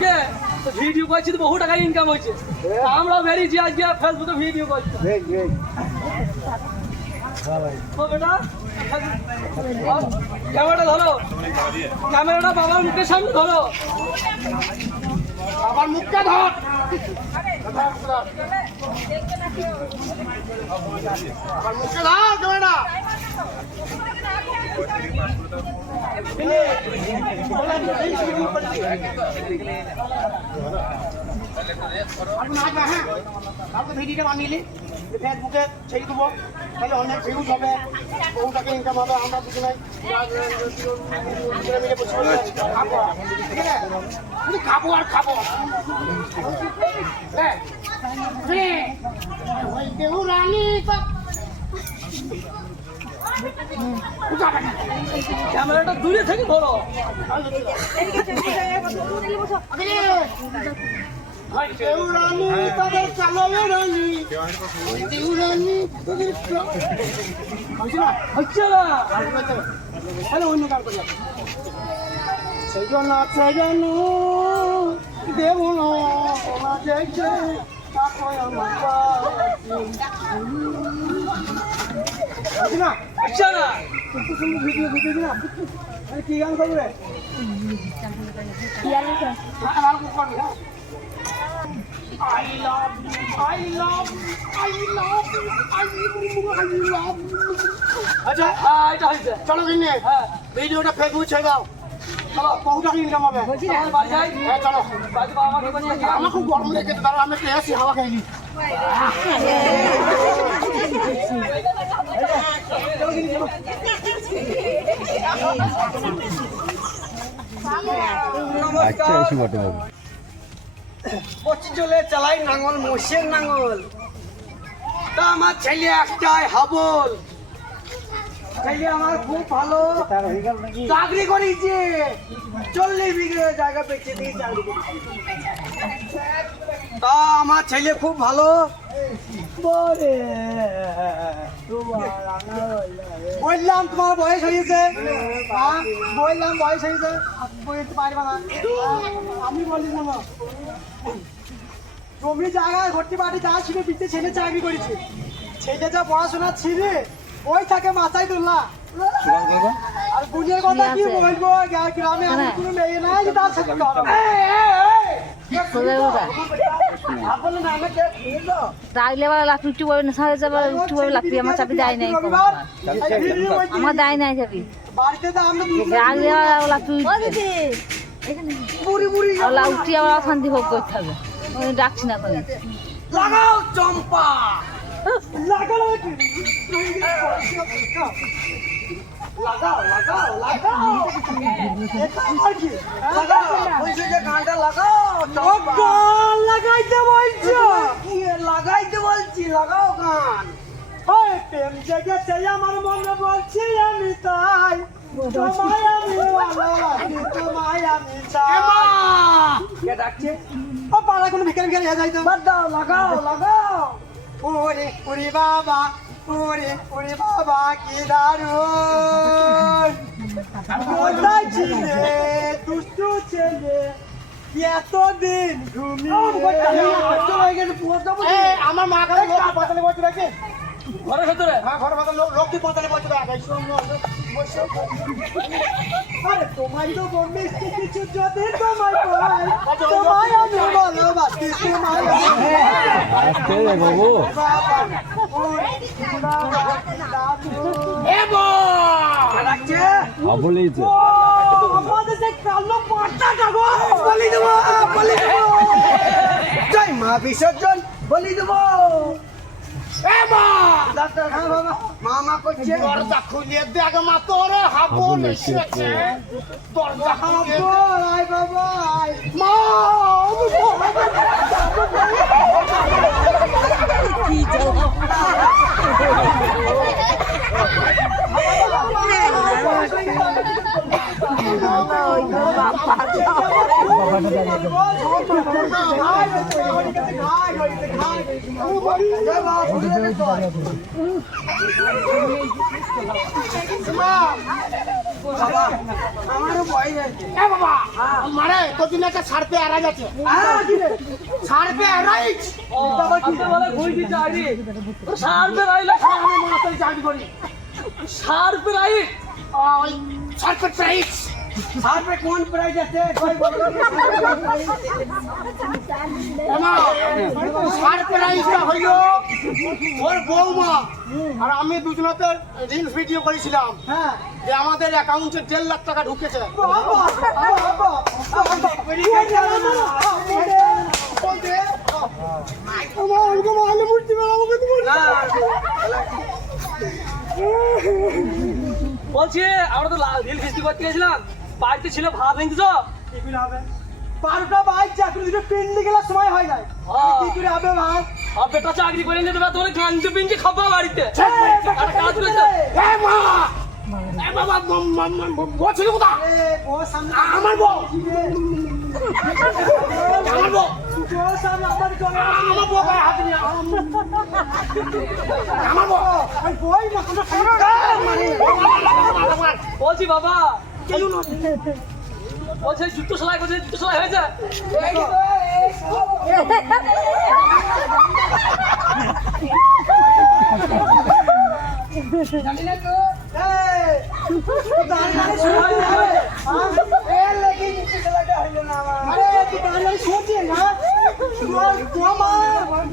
ফেসবুকে ভিডিও করছি তো বহু টাকা ইনকাম হয়েছে আমরাও বেরিয়েছি আজকে ফেসবুকে ভিডিও করছি বেটা ক্যামেরাটা ধরো ক্যামেরাটা বাবার মুখের সামনে ধরো বাবার মুখটা ধর বাবার মুখটা ধর ক্যামেরা ভিডিওটা বানিয়ে ফেসবুকে ছেড়ে দেবো তাহলে অনেক ভিউজ হবে বহু টাকা ইনকাম হবে আমরা কিছু নাই মিলে বসে খাবো ঠিক আছে খাবো আর খাবো রানী ক্যামেরাটা দূরে থেকে ধরো হচ্ছে না অন্য কাজ করি সেই জন্য দেব না হচ্ছে না ভিডিও দিদি না কি গান করবে I love you, I love you, I love you, I love you. আচ্ছা এটা হয়েছে চলো কিনে হ্যাঁ ভিডিওটা ফেসবুক ছেড়ে দাও চলো বহু টাকা ইনকাম হবে বাড়ি যাই হ্যাঁ চলো বাড়ি বাবা আমাকে বলছে আমার খুব গরম লেগেছে দাঁড়া আমি একটু এসি হাওয়া খাইনি আচ্ছা এসে বটে বাবু পচি চলে চালাই নাঙল মোষের নাঙল তা আমার ছেলে একটাই হাবল ছেলে আমার খুব ভালো চাকরি করেছে 40 বিঘে জায়গা বেচে দিয়ে চাকরি করেছে তা আমার ছেলে খুব ভালো বললাম তোমার বয়স হয়েছে বললাম বয়স হয়েছে বলতে পারবে না আমি বলি শোনো জমি জায়গায় ভর্তি বাড়ি যা ছিল বিচে ছেলে চাকরি করেছে ছেলে যা পড়াশোনা ছিঁড়ে ওই থাকে মাথায় তুললা আর বুঝের কথা কি বলবো গ্রামে আমার কোনো মেয়ে নাই যে তার সাথে রাখলে আবার লাফি উঠতে পারবে না সাড়ে যাবার উঠতে পারবে লাফি আমার চাবি দেয় নাই আমার দেয় নাই চাবি রাখলে আবার লাফি উঠতে আবার অশান্তি ভোগ করতে হবে ডাকছি না কোনো লাগাও চম্পা লাগাও লাগাও লাগাও লাগাও লাগাইতে বলছো কি লাগাইতে বলছি লাগাও গান প্রেম জেগেছে আমার মনে বলছি আমি তাই তোমায় আমি ভালোবাসি তোমায় আমি চাই কে ডাকছে ও পাড়া কোনো ভিখারি ভিখারি হয়ে যাইতো বাদ দাও লাগাও লাগাও ওরে ওরে বাবা ওরে ওরে বাবা কি দারুণ কোথায় ছিলে দুষ্টু ছেলে এতদিন আমার মা কাছে পাতালে বসে রাখে ঘরের ভেতরে হ্যাঁ ঘরের ভেতরে লোকটি পাতালে বসে রাখে আরে তোমায় তো বলবি কিছু যদি তোমায় পাই তোমায় আমি ভালোবাসি তোমায় আসতে রে বাবু বলেছে আমাদের যে কালো পাটাটা গো বলি দেবো বলি দেবো জয় মা বিসর্জন বলি দেবো মামা করছে দরজা খুলিয়ে দেখ মা তোরে হাবল এসেছে দরজা খুলিয়ে আয় বাবা মা কি বাবা আমারও ভয় আছে এ বাবা মারে তোদিন একটা সারপে আরাজ আছে সারপে আরাইজ আপনি বলে ঘুষ দিতে আইডি সারপে রাইলে আমি মনে চাকরি করি সারপে রাই ওই সারপে প্রাইস সারপে কোন প্রাইজ আছে কই বলো এমা সার প্রাইসটা হইলো ওর বৌমা আর আমি দুজনতে রিলস ভিডিও করেছিলাম হ্যাঁ যে আমাদের অ্যাকাউন্টে 1.5 লাখ টাকা ঢুকেছে বলছি আমরা তো রিল ফিস্টি করতে গেছিলাম বাড়িতে ছিল ভাত আনতে তো কি করে হবে 12টা বাইক চাকরি দিতে পিন্ডি গেলে সময় হয় যায় কি করে হবে ভাই আর বেটা চাকরি করে নিতে পারে তোর গাঞ্জে পিঞ্জে খাবো বাড়িতে আর কাজ করতে এ মা এ বাবা বলছিল কোথা বউ সামনে আমার বউ আমার বউ বউ সামনে আমার জন্য আমার বউ গায়ে হাত নিয়ে আমার বউ আর বই না কোনো বলছি বাবা বলছে জুতো সেলাই করছে জুতো সেলাই হয়েছে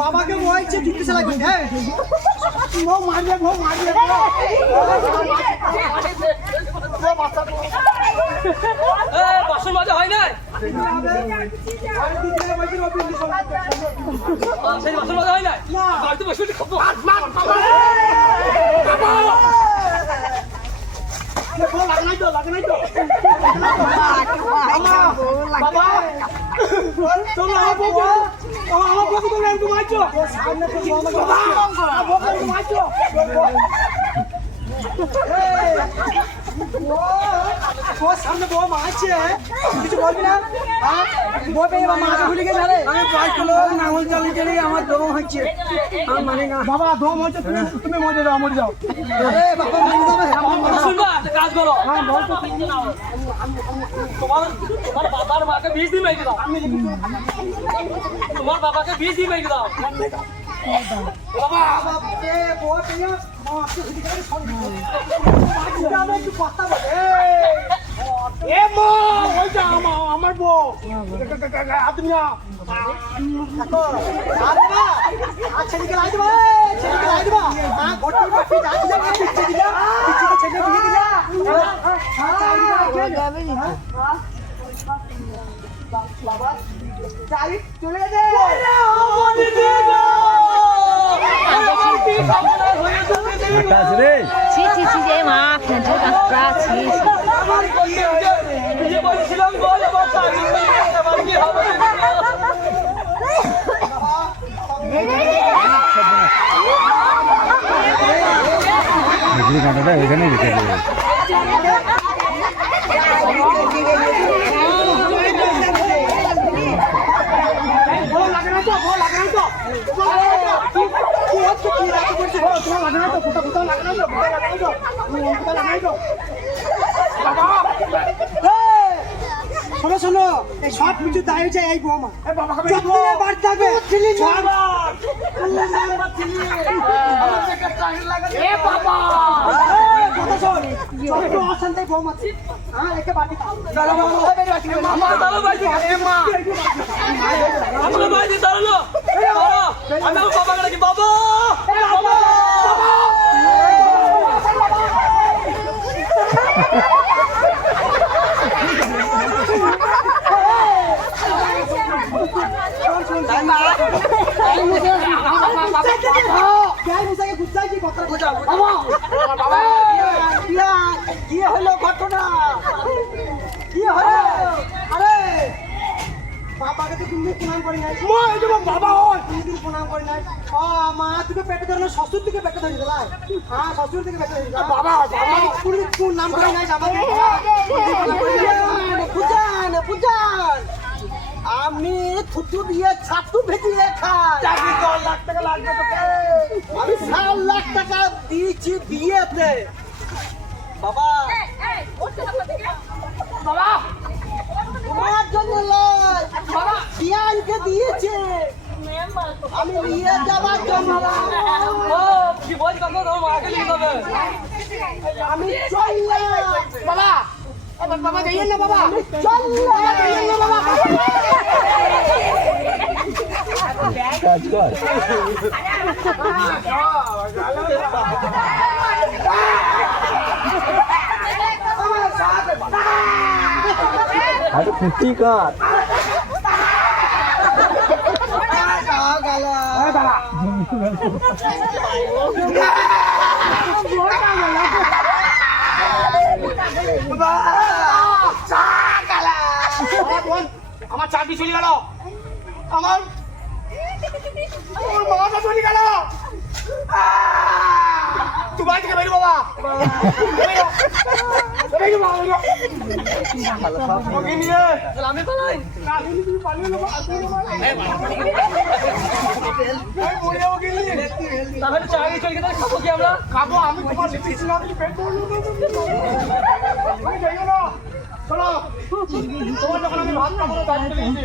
বাবাকে বলছে জুতো সেলাই করতে বউ মারবে বাসন মাজা হয় নাই সেই বাসন মাজা হয় নাই বাড়িতে বসে বসে খাবো বাবা তোমরা আমার বউকে তোমরা একটু মারছো সামনে বউ মারছে কিছু বলবি না বউ পেয়ে মাছ ভুলে গেছে আমি বাইক নাঙল চালিয়ে আমার দম হচ্ছে মানে না বাবা দম হচ্ছে তুমি মজে যাও মরে যাও বাবা শুনবা একটা কাজ করো তোমার বাবার মাকে 20 দিন মেরে দাও তোমার বাবাকে 20 দিন মেরে দাও বাবা বউ পেয়ে মাছকে ভুলে গেছে আমি একটু কথা বলে এ মা ওইটা আমার বউ হাত নিয়ে ছেলেকে লাই দেবা ছেলেকে লাই দেবা ঘটি বাটি যাচ্ছি যাবো পিচ্ছে দিলা পিচ্ছে ছেলে বিয়ে দিলা বাবা চাই চলে গেছে আকাশ রে ছি ছি ছি যে মা ফেঁটে কাঁকড়া ছি বিয়ে বলেছিলাম বল আবার চাকরি আবার কি হবে বিক্রি কাঁটাটা ওইখানে রেখে দেবে শোনো শোনো এই সব কিছু দায় হচ্ছে এই বৌমা যতদিনে বাড়ি থাকবে অশান্তি বৌমা হ্যাঁ একে বাড়ি আমার দাদা ভাই আমার ভাই দাঁড়ালো আমি আমার বাবাকে ডাকি বাবা কি হলো ঘটনা কি হলো আরে বাবাকে তো তুমি প্রণাম করি নাই বাবা হয় তুমি প্রণাম করি নাই মা তোকে পেটে ধরে শ্বশুর থেকে পেটে ধরে দিলাই হ্যাঁ শ্বশুর থেকে পেটে ধরে বাবা কোন নাম করি নাই আমাকে বুঝান বুঝান আমি থুতু দিয়ে ছাতু ভেজিয়ে খাই 10 লাখ টাকা লাগবে তোকে আমি 7 লাখ টাকা দিয়েছি বিয়েতে বাবা বাবা তোমার জন্য লয়, বিয়ানকে দিয়েছে আমি নিয়ে যাবার জন্য। ও কি বলছি কাকা, তোমার মাকে নিয়ে যাবে। আমি চললাম, বাবা বাবা যাইয়েন না বাবা, চললাম। যাইয়েন না বাবা। কাজ কর আরে খুঁটি কাট আমার চাকরি চলে গেল, আমার মাথা চলে গেল। তুই বাড়ি থেকে বেরো বাবা, বেরো, বেরো বাবা, বেরো। ওকে নিয়ে তাহলে আমি পালাই। তুমি পালিয়ে নেবো, মরে যাবো কি নিয়ে? তাহলে চাকরি চলে গেলে খাবো কি আমরা? খাবো আমি, তোমার লিখেছি না তুমি পেট ভরলো না, তুমি যাইও না। শোনো, তোমার যখন আমি ভাত খাবো না দায়িত্ব নিয়েছি,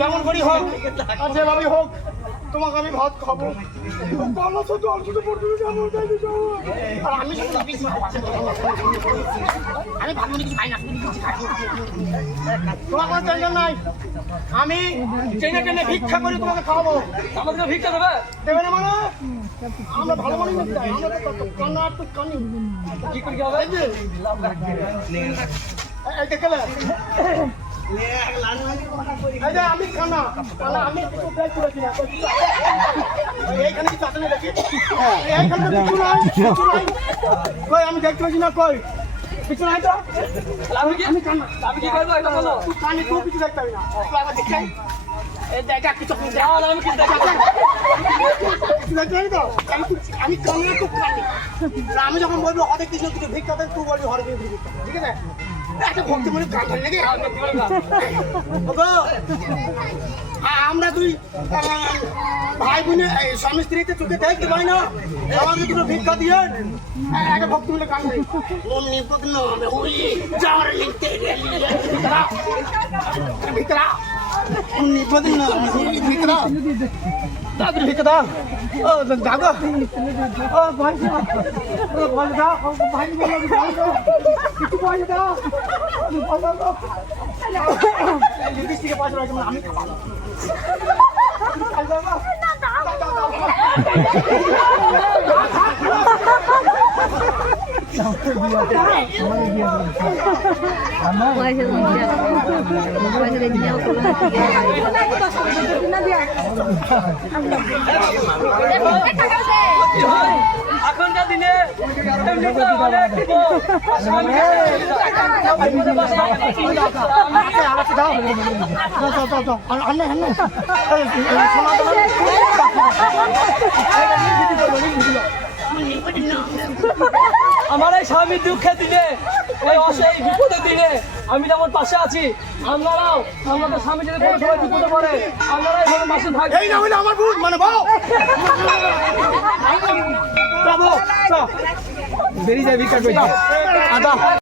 যেমন করি হোক আর যেভাবেই হোক তোমাকে আমি ভাত খাবো। বলো তো জল শুধু পড়তে যাবো, আর আমি শুধু আমি ভাত কিছু খাই না, কিছু খাই না। তোমার কোনো টেনশন নাই, আমি ট্রেনে ট্রেনে ভিক্ষা করে তোমাকে খাওয়াবো। আমাকে ভিক্ষা দেবে? দেবে না মানে আমরা ভালো মনে নিতে চাই, আমরা তো কান্না আর তো কানি। কি করে কি হবে? এই দেখলে এই যে আমি কান্না কান্না আমি একটু ব্যাগ করেছি না, এইখানে কি চাটনি দেখি, এইখানে তো কিছু নাই, কিছু নাই। কই আমি দেখতে পাচ্ছি না, কই কিছু নাই তো। আমি কি আমি কান্না, আমি কি করবো একটা বলো? তুই কানি, তুই কিছু দেখতে পাবি না, তুই আবার দেখতে আই। এই দেখ কিছু না না, আমি কি দেখবো? কিছু দেখতে পাবি তো। আমি কান্না তো কানি, আমি যখন বলবো হরে কৃষ্ণ কিছু ভিক্ষা দেন, তুই বলবি হরে কৃষ্ণ ভিক্ষা, ঠিক আছে? একটা ভক্তি মনে গান ধরে নাকি ওগো, আমরা দুই ভাই বোনে স্বামী স্ত্রীতে চোখে দেখতে পাই না, আমাকে দুটো ভিক্ষা দিয়ে একটা ভক্তি মনে গান ধরে অমনি পগ্ন হুই যাওয়ার লিখতে ভিতরা অমনি পগ্ন হুই ভিতরা তাদের ভিতরা। ও দাদা, ও ভাই, ও ভাই দাও, ভাই দাও, কিছু ভাই দাও, ভাই দাও, লিপস্টিকে পাঁচ রয়েছে আমি খাবো। এখনকার দিনে এমনিতে অনেক দিব। আমার এই স্বামীর দুঃখের দিনে, এই বিপদের দিনে আমি যেমন পাশে আছি, আপনারাও আমাদের স্বামী যদি কোনো সময় বিপদে পড়ে আপনারাই ভালো পাশে থাকবেন। এই না হইলে আমার ভূত মানে বউ বেরিয়ে যাবি কাটবে আদা।